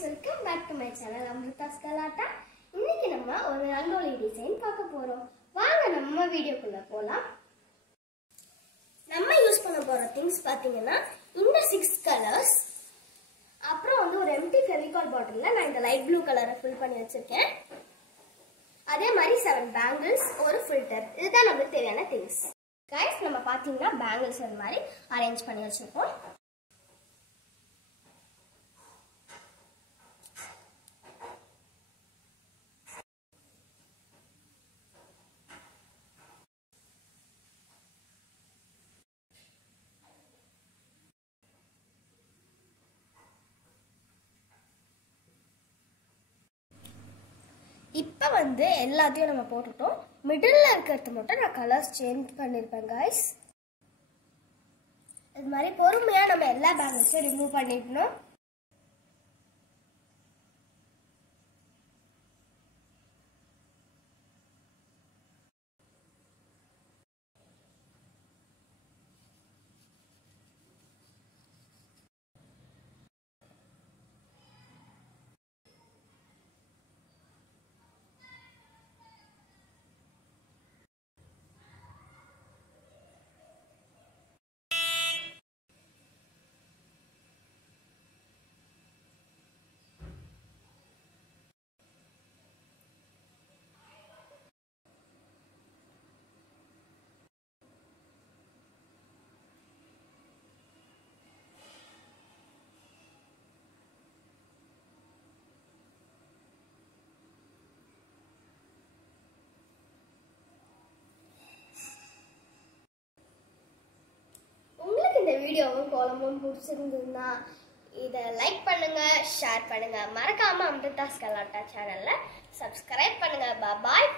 guys, welcome back to my channel Amrita's Galata. இன்னைக்கு நம்ம ஒரு ரங்கோலி டிசைன் பார்க்க போறோம். வாங்க நம்ம வீடியோக்குள்ள போலாம். நம்ம யூஸ் பண்ண போற things பாத்தீங்கன்னா இந்த 6 கலர்ஸ். அப்புறம் வந்து ஒரு empty fevicol bottle-ல நான் இந்த light blue கலரை fill பண்ணி வச்சிருக்கேன். அதே மாதிரி 7 bangles, ஒரு filter. இதுதான் நமக்கு தேவையான things. Guys, நம்ம பாத்தீங்கன்னா bangles இந்த மாதிரி arrange பண்ணி வச்சிருக்கோம். இப்போ வந்து எல்லாத்தையும் நம்ம போட்டுட்டோம். மிடில்ல இருக்கிறது மட்டும் நான் கலர்ஸ் சேஞ்ச் பண்ணிருப்பேன் गाइस. இது மாதிரி பொறுமையா நம்ம எல்லா பேங்கிள்ஸையும் ரிமூவ் பண்ணிடணும். இந்த வீடியோவும் கோலமும் பிடிச்சிருந்ததுன்னா இதை லைக் பண்ணுங்க, ஷேர் பண்ணுங்க, மறக்காம அம்ரிதாஸ் கலாட்டா சேனல்ல சப்ஸ்கிரைப் பண்ணுங்க. பாய்.